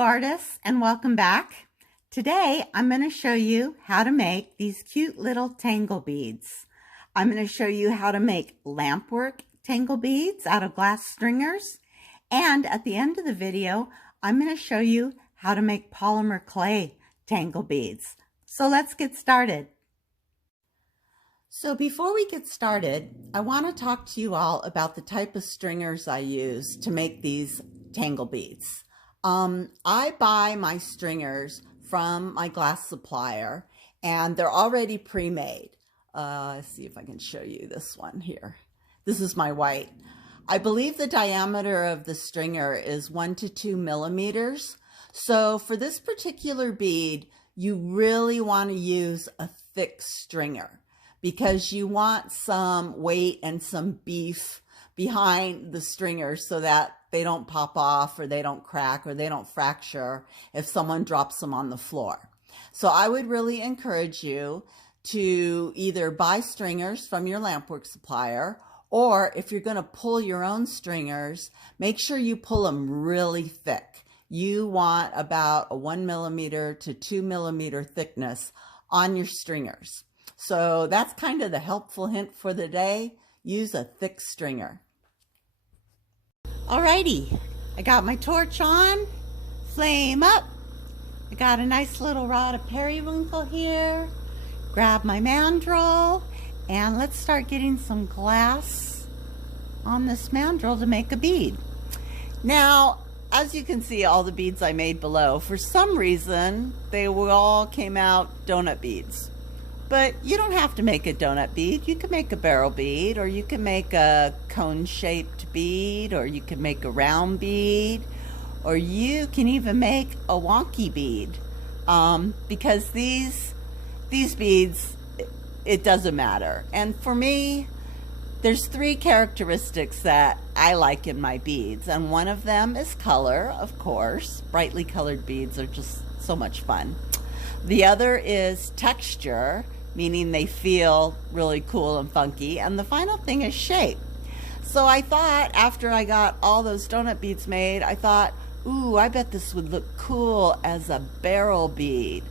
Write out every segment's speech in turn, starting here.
artists, and welcome back. Today I'm going to show you how to make these cute little tangle beads. I'm going to show you how to make Lampwork tangle beads out of glass stringers, and at the end of the video I'm going to show you how to make polymer clay tangle beads. So let's get started. So before we get started, I want to talk to you all about the type of stringers I use to make these tangle beads. I buy my stringers from my glass supplier, and they're already pre-made. Let's see if I can show you this one here. This is my white. I believe the diameter of the stringer is 1 to 2 millimeters. So for this particular bead, you really want to use a thick stringer because you want some weight and some beef behind the stringers so that they don't pop off or they don't crack or they don't fracture if someone drops them on the floor. So I would really encourage you to either buy stringers from your Lampwork supplier, or if you're going to pull your own stringers, make sure you pull them really thick. You want about a 1 millimeter to 2 millimeter thickness on your stringers. So that's kind of the helpful hint for the day. Use a thick stringer. Alrighty, I got my torch on, flame up. I got a nice little rod of periwinkle here. Grab my mandrel, and let's start getting some glass on this mandrel to make a bead. Now, as you can see, all the beads I made below, for some reason, they all came out donut beads. But you don't have to make a donut bead. You can make a barrel bead, or you can make a cone-shaped bead, or you can make a round bead, or you can even make a wonky bead. Because these beads, it doesn't matter. And for me, there's 3 characteristics that I like in my beads, and one of them is color, of course. Brightly colored beads are just so much fun. The other is texture, meaning they feel really cool and funky. And the final thing is shape. So I thought, after I got all those donut beads made, I thought, ooh, I bet this would look cool as a barrel bead.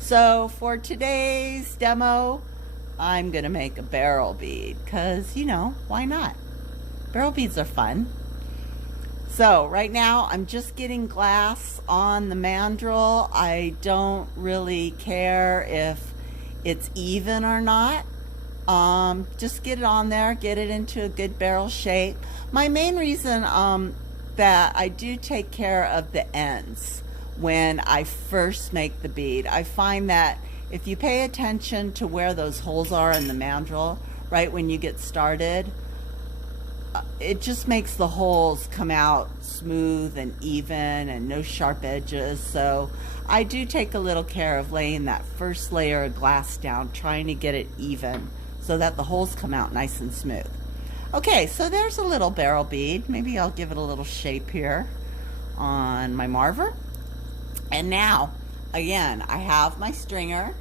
So for today's demo, I'm gonna make a barrel bead, because, you know, why not? Barrel beads are fun. So right now I'm just getting glass on the mandrel. I don't really care if it's even or not. Just get it on there, get it into a good barrel shape. My main reason that I do take care of the ends when I first make the bead, I find that if you pay attention to where those holes are in the mandrel right when you get started, it just makes the holes come out smooth and even and no sharp edges. So I do take a little care of laying that first layer of glass down, trying to get it even so that the holes come out nice and smooth. Okay, so there's a little barrel bead. Maybe I'll give it a little shape here on my marver. And now, again, I have my stringer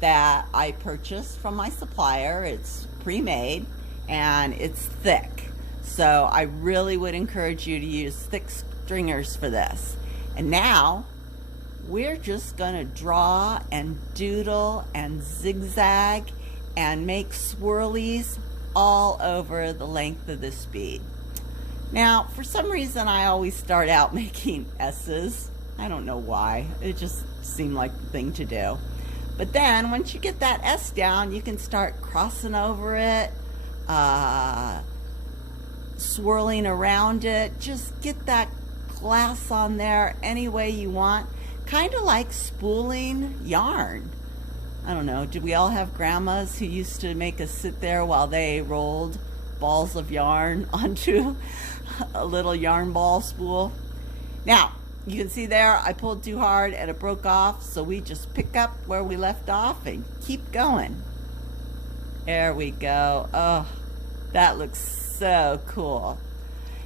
that I purchased from my supplier. It's pre-made and it's thick. So I really would encourage you to use thick stringers for this. And now we're just gonna draw and doodle and zigzag and make swirlies all over the length of this bead. Now, for some reason, I always start out making S's. I don't know why. It just seemed like the thing to do. But then once you get that S down, you can start crossing over it, swirling around it. Just get that glass on there any way you want, kind of like spooling yarn. I don't know, did we all have grandmas who used to make us sit there while they rolled balls of yarn onto a little yarn ball spool? Now, you can see there I pulled too hard and it broke off, so we just pick up where we left off and keep going. There we go. Oh, that looks so cool.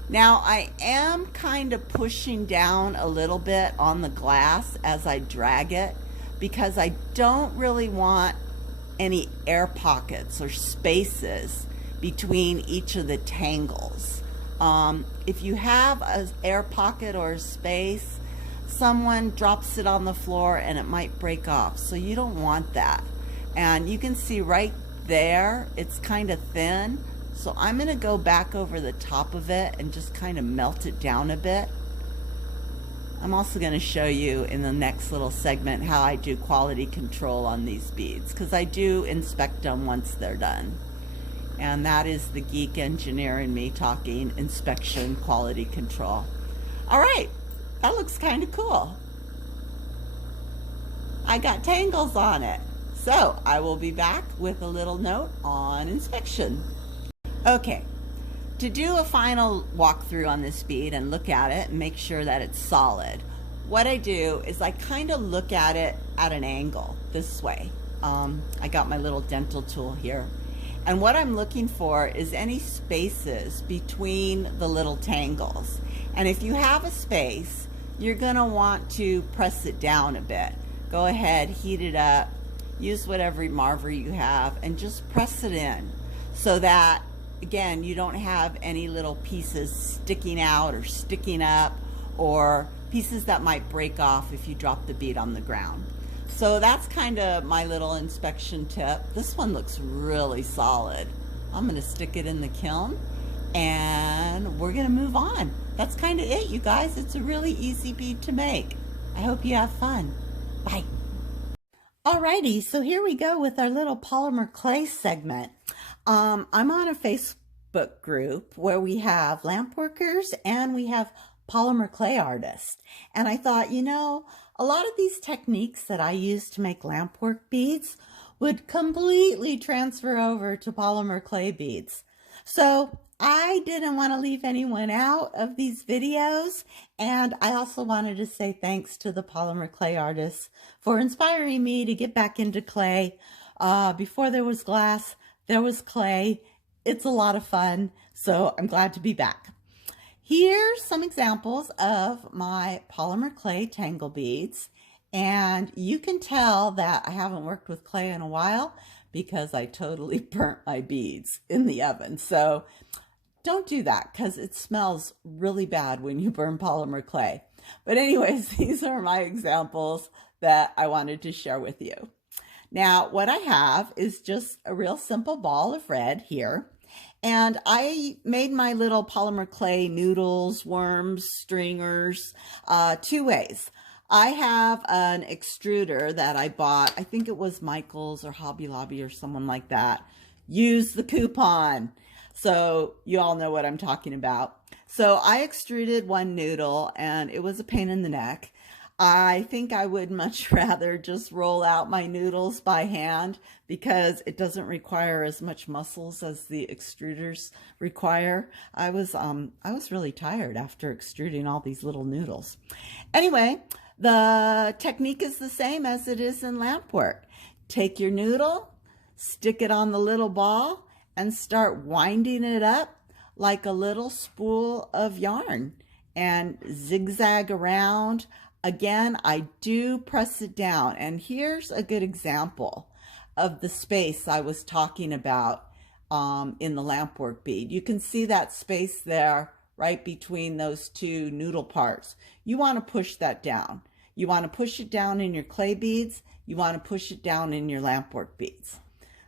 Now I am kind of pushing down a little bit on the glass as I drag it, because I don't really want any air pockets or spaces between each of the tangles. If you have an air pocket or a space, someone drops it on the floor and it might break off. So you don't want that. And you can see right there, it's kind of thin. So I'm going to go back over the top of it and just kind of melt it down a bit. I'm also going to show you in the next little segment how I do quality control on these beads, because I do inspect them once they're done. And that is the geek engineer in me talking inspection, quality control. All right, that looks kind of cool. I got tangles on it. So I will be back with a little note on inspection. Okay, to do a final walkthrough on this bead and look at it and make sure that it's solid, what I do is I kind of look at it at an angle this way. I got my little dental tool here. And what I'm looking for is any spaces between the little tangles. And if you have a space, you're gonna want to press it down a bit. Go ahead, heat it up, use whatever marver you have, and just press it in so that, again, you don't have any little pieces sticking out or sticking up, or pieces that might break off if you drop the bead on the ground. So that's kind of my little inspection tip. This one looks really solid. I'm going to stick it in the kiln and we're going to move on. That's kind of it, you guys. It's a really easy bead to make. I hope you have fun. Bye. Alrighty, so here we go with our little polymer clay segment. I'm on a Facebook group where we have lampworkers and we have polymer clay artists. And I thought, you know, a lot of these techniques that I use to make lampwork beads would completely transfer over to polymer clay beads. So I didn't want to leave anyone out of these videos. And I also wanted to say thanks to the polymer clay artists for inspiring me to get back into clay. Before there was glass, there was clay. It's a lot of fun. So I'm glad to be back. Here's some examples of my polymer clay tangle beads. And you can tell that I haven't worked with clay in a while because I totally burnt my beads in the oven. So don't do that because it smells really bad when you burn polymer clay. But anyways, these are my examples that I wanted to share with you. Now, what I have is just a real simple ball of red here. And I made my little polymer clay noodles, worms, stringers, two ways. I have an extruder that I bought. I think it was Michael's or Hobby Lobby or someone like that. Use the coupon. So you all know what I'm talking about. So I extruded one noodle and it was a pain in the neck. I think I would much rather just roll out my noodles by hand because it doesn't require as much muscles as the extruders require. I was really tired after extruding all these little noodles. Anyway, the technique is the same as it is in Lampwork. Take your noodle, stick it on the little ball, and start winding it up like a little spool of yarn and zigzag around. Again, I do press it down, and here's a good example of the space I was talking about in the Lampwork bead. You can see that space there right between those two noodle parts. You want to push that down. You want to push it down in your clay beads. You want to push it down in your Lampwork beads.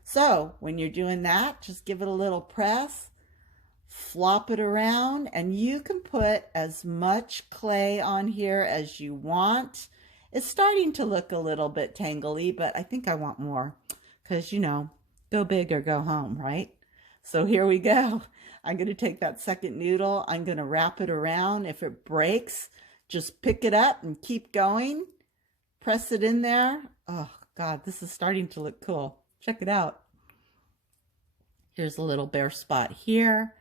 So when you're doing that, just give it a little press. Flop it around, and you can put as much clay on here as you want. It's starting to look a little bit tangly, but I think I want more because, you know, go big or go home, right? So here we go. I'm going to take that second noodle. I'm going to wrap it around. If it breaks, just pick it up and keep going. Press it in there. Oh, God, this is starting to look cool. Check it out. Here's a little bare spot here.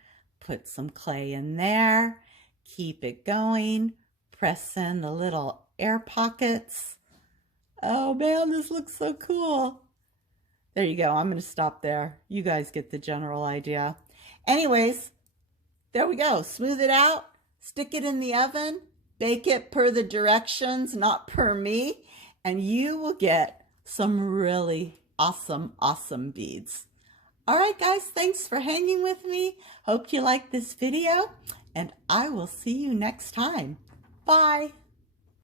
Put some clay in there, keep it going, press in the little air pockets. Oh man, this looks so cool. There you go, I'm gonna stop there. You guys get the general idea. Anyways, there we go, smooth it out, stick it in the oven, bake it per the directions, not per me, and you will get some really awesome beads. All right, guys, thanks for hanging with me. Hope you liked this video, and I will see you next time. Bye.